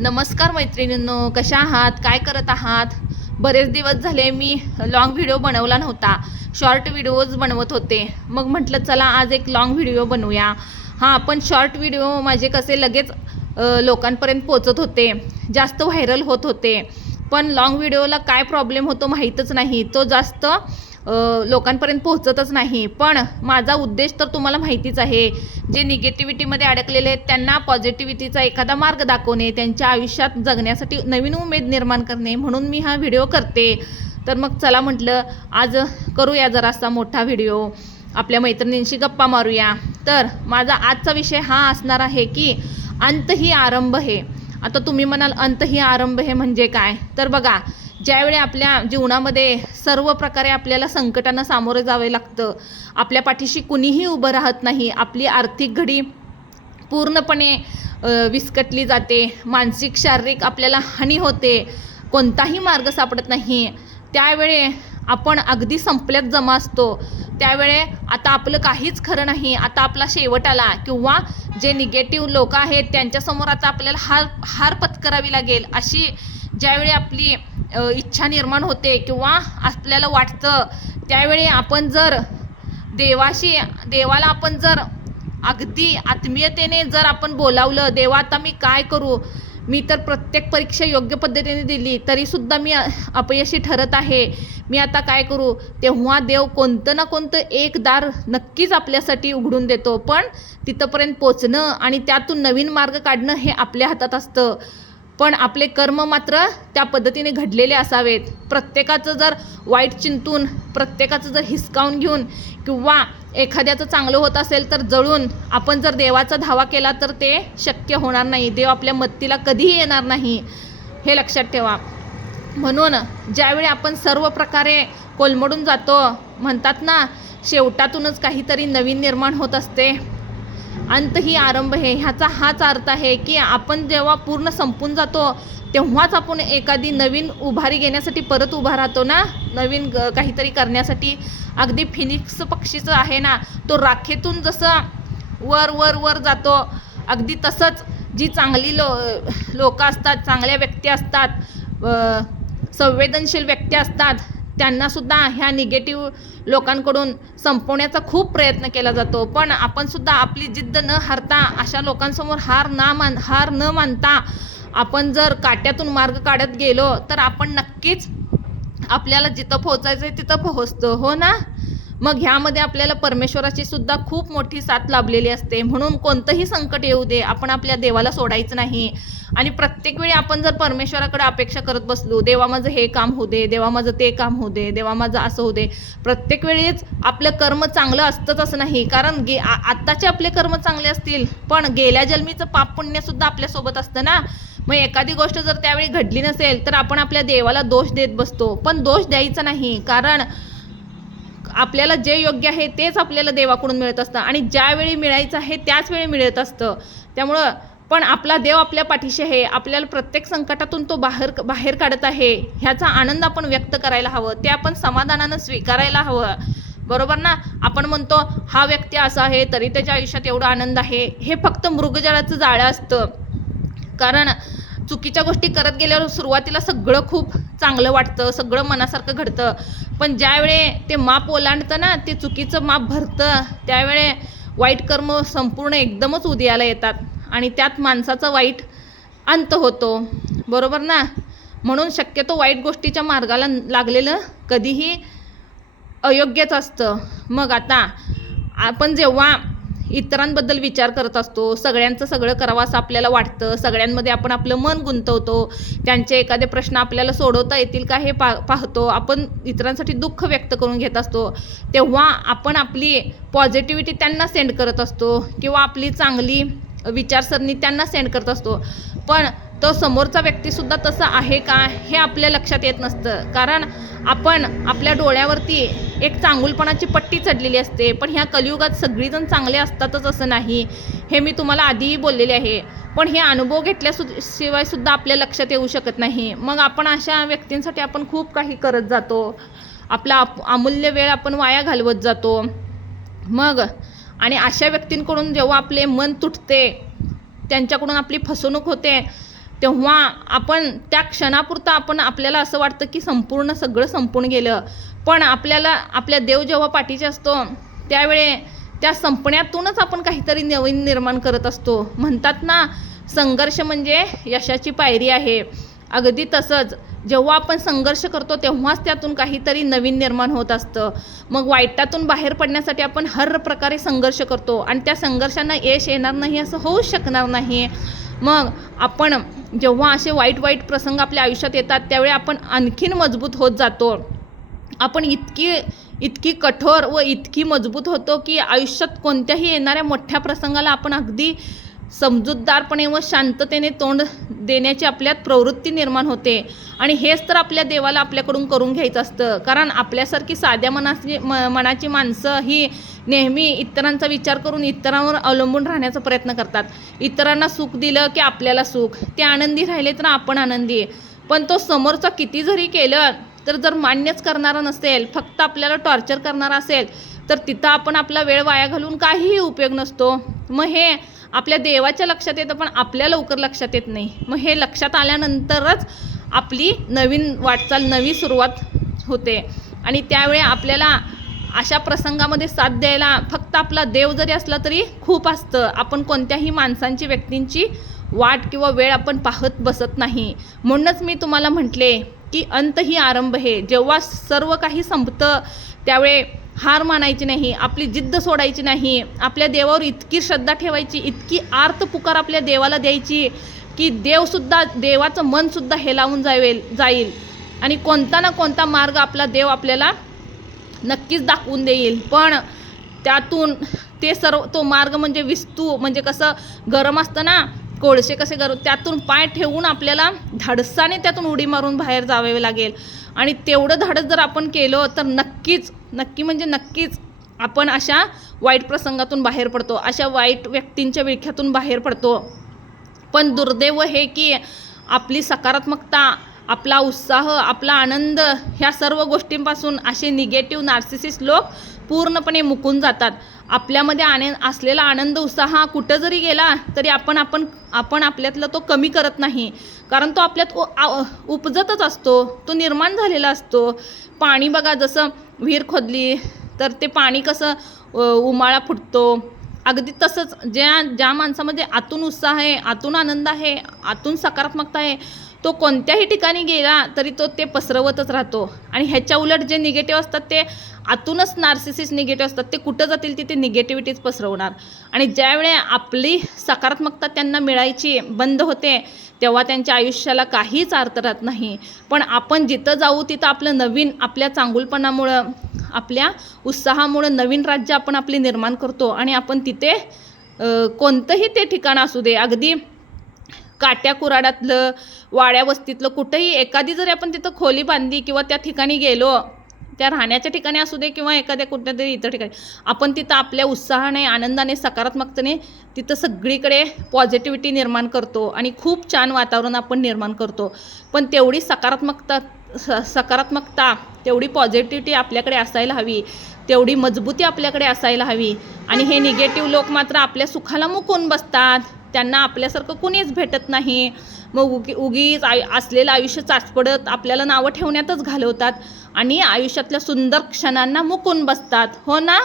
नमस्कार मैत्रिणींनो, कशा आहात? काय करत आहात? बरेच दिवस झाले मी लॉंग व्हिडिओ बनवला नव्हता. शॉर्ट व्हिडिओज बनवत होते. मग म्हटलं चला आज एक लॉंग व्हिडिओ बनवूया. हां, पण शॉर्ट व्हिडिओ माझे कसे लगेच लोकांपर्यंत पोचत होते, जास्त व्हायरल होत होते. पण लॉंग व्हिडिओला काय प्रॉब्लेम होतो माहीतच नाही. तो जास्त लोकांपर्यंत पोहोचतच नाही. पण माझा उद्देश तर तुम्हाला माहितीच आहे. जे निगेटिव्हिटीमध्ये अडकलेले आहेत त्यांना पॉझिटिव्हिटीचा एखादा मार्ग दाखवणे, त्यांच्या आयुष्यात जगण्यासाठी नवीन उमेद निर्माण करणे, म्हणून मी हा व्हिडिओ करते. तर मग चला म्हटलं आज करूया जरासा मोठा व्हिडिओ, आपल्या मैत्रिणींशी गप्पा मारूया. तर माझा आजचा विषय हा असणार आहे की अंत ही आरंभ हे. आता तुम्ही म्हणाल अंत ही आरंभ हे म्हणजे काय? तर बघा, ज्यावेळी आपल्या जीवनामध्ये सर्व प्रकारे आपल्याला संकटांना सामोरे जावे लागतं, आपल्या पाठीशी कुणीही उभं राहत नाही, आपली आर्थिक घडी पूर्णपणे विस्कटली जाते, मानसिक शारीरिक आपल्याला हानी होते, कोणताही मार्ग सापडत नाही, त्यावेळी आपण अगदी संपल्यात जमा असतो. त्यावेळे आता आपलं काहीच खरं नाही, आता आपला शेवट आला, किंवा जे निगेटिव्ह लोक आहेत त्यांच्यासमोर आता आपल्याला हार पत्करावी लागेल, अशी ज्यावेळी आपली इच्छा निर्माण होते किंवा आपल्याला वाटतं, त्यावेळी आपण जर देवाला आपण जर अगदी आत्मीयतेने जर आपण बोलावलं, देवा आता मी काय करू, मी तर प्रत्येक परीक्षा योग्य पद्धतीने दिली तरीसुद्धा मी अपयशी ठरत आहे, मी आता काय करू, तेव्हा देव कोणतं ना कोणतं एक दार नक्कीच आपल्यासाठी उघडून देतो. पण तिथंपर्यंत पोचणं आणि त्यातून नवीन मार्ग काढणं हे आपल्या हातात असतं. पण आपले कर्म मात्र त्या पद्धतीने घडलेले असावेत. प्रत्येकाचं जर वाईट चिंतून, प्रत्येकाचं जर हिसकावून घेऊन, किंवा एखाद्याचं चांगलं होत असेल तर जळून आपण जर देवाचा धावा केला तर ते शक्य होणार नाही. देव आपल्या मदतीला कधीही येणार नाही, हे लक्षात ठेवा. म्हणून ज्यावेळी आपण सर्व प्रकारे कोलमडून जातो, म्हणतात ना, शेवटातूनच काहीतरी नवीन निर्माण होत असते. अंत ही आरंभ हे, ह्याचा हाच अर्थ आहे की आपण जेव्हा पूर्ण संपून जातो तेव्हाच आपण एखादी नवीन उभारी घेण्यासाठी परत उभा राहतो ना, नवीन काहीतरी करण्यासाठी. अगदी फिनिक्स पक्षीचं आहे ना, तो राखेतून जसं वर वर वर जातो, अगदी तसंच जी चांगली लोक असतात, चांगल्या व्यक्ती असतात, संवेदनशील व्यक्ती असतात, त्यांनासुद्धा ह्या निगेटिव्ह लोकांकडून संपवण्याचा खूप प्रयत्न केला जातो. पण आपणसुद्धा आपली जिद्द न हारता, अशा लोकांसमोर हार न मानता आपण जर काट्यातून मार्ग काढत गेलो तर आपण नक्कीच आपल्याला जिथं पोहोचायचं आहे तिथं पोहोचतो, हो ना. मग ह्यामध्ये आपल्याला परमेश्वराची सुद्धा खूप मोठी साथ लाभलेली असते. म्हणून कोणतंही संकट येऊ दे, आपण आपल्या देवाला सोडायचं नाही. आणि प्रत्येक वेळी आपण जर परमेश्वराकडे अपेक्षा करत बसलो, देवा माझं हे काम होऊ दे, देवा माझं ते काम होऊ दे, देवा माझं असं होऊ दे, प्रत्येक वेळीच आपलं कर्म चांगलं असतंच असं नाही. कारण आत्ताचे आपले कर्म चांगले असतील, पण गेल्या जन्मीचं पाप पुण्यसुद्धा आपल्यासोबत असतं ना. मग एखादी गोष्ट जर त्यावेळी घडली नसेल तर आपण आपल्या देवाला दोष देत बसतो. पण दोष द्यायचा नाही, कारण आपल्याला जे योग्य आहे तेच आपल्याला देवाकडून मिळत असतं, आणि ज्यावेळी मिळायचं आहे त्याच वेळी मिळत असतं. त्यामुळं पण आपला देव आपल्या पाठीशी आहे, आपल्याला प्रत्येक संकटातून तो बाहेर काढत आहे, ह्याचा आनंद आपण व्यक्त करायला हवं, ते आपण समाधानानं स्वीकारायला हवं, बरोबर ना. आपण म्हणतो हा व्यक्ती असा आहे तरी त्याच्या आयुष्यात एवढा आनंद आहे, हे फक्त मृगजळाचं जाळं असतं. कारण चुकीच्या गोष्टी करत गेल्यावर सुरुवातीला सगळं खूप चांगलं वाटतं, सगळं मनासारखं घडतं, पण ज्यावेळे ते माप ओलांडतं ना, ते चुकीचं माप भरतं, त्यावेळे वाईट कर्म संपूर्ण एकदमच उदयाला येतात आणि त्यात माणसाचा वाईट अंत होतो, बरोबर ना. म्हणून शक्यतो वाईट गोष्टीच्या मार्गाला लागलेलं कधीही अयोग्यच असतं. मग आता आपण जेव्हा इतरांबद्दल विचार करत असतो, सगळ्यांचं सगळं करावं असं आपल्याला वाटतं, सगळ्यांमध्ये आपण आपलं मन गुंतवतो, त्यांचे एखादे प्रश्न आपल्याला सोडवता येतील का हे पाहतो, आपण इतरांसाठी दुःख व्यक्त करून घेत असतो, तेव्हा आपण आपली पॉझिटिव्हिटी त्यांना सेंड करत असतो, किंवा आपली चांगली विचारसरणी त्यांना सेंड करत असतो. पण तो समोरचा व्यक्तीसुद्धा तसं आहे का हे आपल्या लक्षात येत नसतं. कारण आपण आपल्या डोळ्यावरती एक चांगुलपणाची पट्टी चढलेली असते. पण ह्या कलियुगात सगळीजण चांगले असतातच असं नाही, हे मी तुम्हाला आधीही बोललेले आहे. पण हे अनुभव घेतल्याशिवाय सुद्धा आपल्या लक्षात येऊ शकत नाही. मग आपण अशा व्यक्तींसाठी आपण खूप काही करत जातो, आपला अमूल्य वेळ आपण वाया घालवत जातो. मग आणि अशा व्यक्तींकडून जेव्हा आपले मन तुटते, त्यांच्याकडून आपली फसवणूक होते, तेव्हा आपण त्या क्षणापुरतं आपल्याला असं वाटतं की संपूर्ण सगळं संपून गेलं, पण आपल्याला आपल्या देव जेव्हा पाठीचे असतो त्यावेळे त्या संपण्यातूनच आपण काहीतरी नवीन निर्माण करत असतो. म्हणतात ना, संघर्ष म्हणजे यशाची पायरी आहे. अगदी तसंच जेव्हा आपण संघर्ष करतो तेव्हाच त्यातून काहीतरी नवीन निर्माण होत असतं. मग वाईटातून बाहेर पडण्यासाठी आपण हर प्रकारे संघर्ष करतो आणि त्या संघर्षांना यश येणार नाही असं होऊच शकणार नाही. मग आपण जेव्हा असे वाईट प्रसंग आपल्या आयुष्यात येतात त्यावेळी आपण आणखीन मजबूत होत जातो. आपण इतकी कठोर व इतकी मजबूत होतो की आयुष्यात कोणत्याही येणाऱ्या मोठ्या प्रसंगाला आपण अगदी समजूतदारपणे व शांततेने तोंड देण्याची आपल्यात प्रवृत्ती निर्माण होते. आणि हेच तर आपल्या देवाला आपल्याकडून करून घ्यायचं असतं. कारण आपल्यासारखी साध्या मनाची माणसं ही नेहमी इतरांचा विचार करून इतरांवर अवलंबून राहण्याचा प्रयत्न करतात. इतरांना सुख दिलं की आपल्याला सुख, ते आनंदी राहिले तर आपण आनंदी. पण तो समोरचा किती जरी केलं तर जर मान्यच करणारा नसेल, फक्त आपल्याला टॉर्चर करणारा असेल, तर तिथं आपण आपला वेळ वाया घालून काहीही उपयोग नसतो. मग हे आपल्या देवाच्या लक्षात येतं, पण आपल्या लवकर लक्षात येत नाही. मग हे लक्षात आल्यानंतरच आपली नवीन वाटचाल, नवी सुरुवात होते. आणि त्यावेळी आपल्याला अशा प्रसंगामध्ये साथ द्यायला फक्त आपला देव जरी असला तरी खूप असतं. आपण कोणत्याही माणसांची, व्यक्तींची वाट किंवा वेळ आपण पाहत बसत नाही. म्हणूनच मी तुम्हाला म्हटले की अंत ही आरंभ आहे. जेव्हा सर्व काही संपतं त्यावेळी हार मानायची नाही, आपली जिद्द सोडायची नाही, आपल्या देवावर इतकी श्रद्धा ठेवायची, इतकी आर्त पुकार आपल्या देवाला द्यायची की देवाचं मनसुद्धा हेलावून जाईल आणि कोणता ना कोणता मार्ग आपला देव आपल्याला नक्कीच दाखवून देईल. पण त्यातून तो मार्ग म्हणजे विस्तू, म्हणजे कसं गरम असतं ना, कोळसे कसे गरम, त्यातून पाय ठेवून आपल्याला धाडसाने त्यातून उडी मारून बाहेर जावे लागेल. आणि तेवढं धाडस जर आपण केलं तर नक्कीच आपण अशा वाईट प्रसंगातून बाहेर पडतो, अशा वाईट व्यक्तींच्या विळख्यातून बाहेर पडतो. पण दुर्दैव हे की आपली सकारात्मकता, आपला उत्साह, आपला आनंद, ह्या सर्व गोष्टींपासून असे निगेटिव्ह नार्सिसिस्ट लोक पूर्णपणे मुकून जातात. आपल्यामध्ये असलेला आनंद, उत्साह कुठं जरी गेला तरी आपण आपल्यातला तो कमी करत नाही. कारण तो आपल्यात उपजतच असतो, तो निर्माण झालेला असतो. पाणी बघा, जसं विहीर खोदली तर ते पाणी कसं उमाळा फुटतो, अगदी तसंच ज्या माणसामध्ये आतून उत्साह आहे, आतून आनंद आहे, आतून सकारात्मकता आहे, तो कोणत्याही ठिकाणी गेला तरी ते पसरवतच राहतो. आणि ह्याच्या उलट जे निगेटिव्ह असतात, ते आतूनच नार्सिसिस्ट निगेटिव्ह असतात, ते कुठं जातील तिथे निगेटिव्हिटीच पसरवणार. आणि ज्यावेळी आपली सकारात्मकता त्यांना मिळायची बंद होते तेव्हा त्यांच्या आयुष्याला काहीच अर्थ राहत नाही. पण आपण जिथं जाऊ तिथं आपल्या चांगुलपणामुळं, आपल्या उत्साहामुळं नवीन राज्य आपण आपली निर्माण करतो. आणि आपण तिथे कोणतंही ते ठिकाण असू दे, अगदी काट्या कुराडातलं, वाड्या वस्तीतलं, कुठंही एखादी जरी आपण तिथं खोली बांधली किंवा त्या ठिकाणी गेलो, त्या राहण्याच्या ठिकाणी असू दे किंवा एखाद्या कुठल्यातरी इतर ठिकाणी, आपण तिथं आपल्या उत्साहाने, आनंदाने, सकारात्मकतेने तिथं सगळीकडे पॉझिटिव्हिटी निर्माण करतो आणि खूप छान वातावरण आपण निर्माण करतो. पण तेवढी सकारात्मकता, तेवढी पॉझिटिव्हिटी आपल्याकडे असायला हवी, तेवढी मजबूती आपल्याकडे असायला हवी. आणि हे निगेटिव्ह लोक मात्र आपल्या सुखाला मुकून बसतात, त्यांना आपल्यासारखं कुणीच भेटत नाही. मग उगीच असलेलं आयुष्य चाचपडत आपल्याला नावं ठेवण्यातच घालवतात आणि आयुष्यातल्या सुंदर क्षणांना मुकून बसतात. हो ना?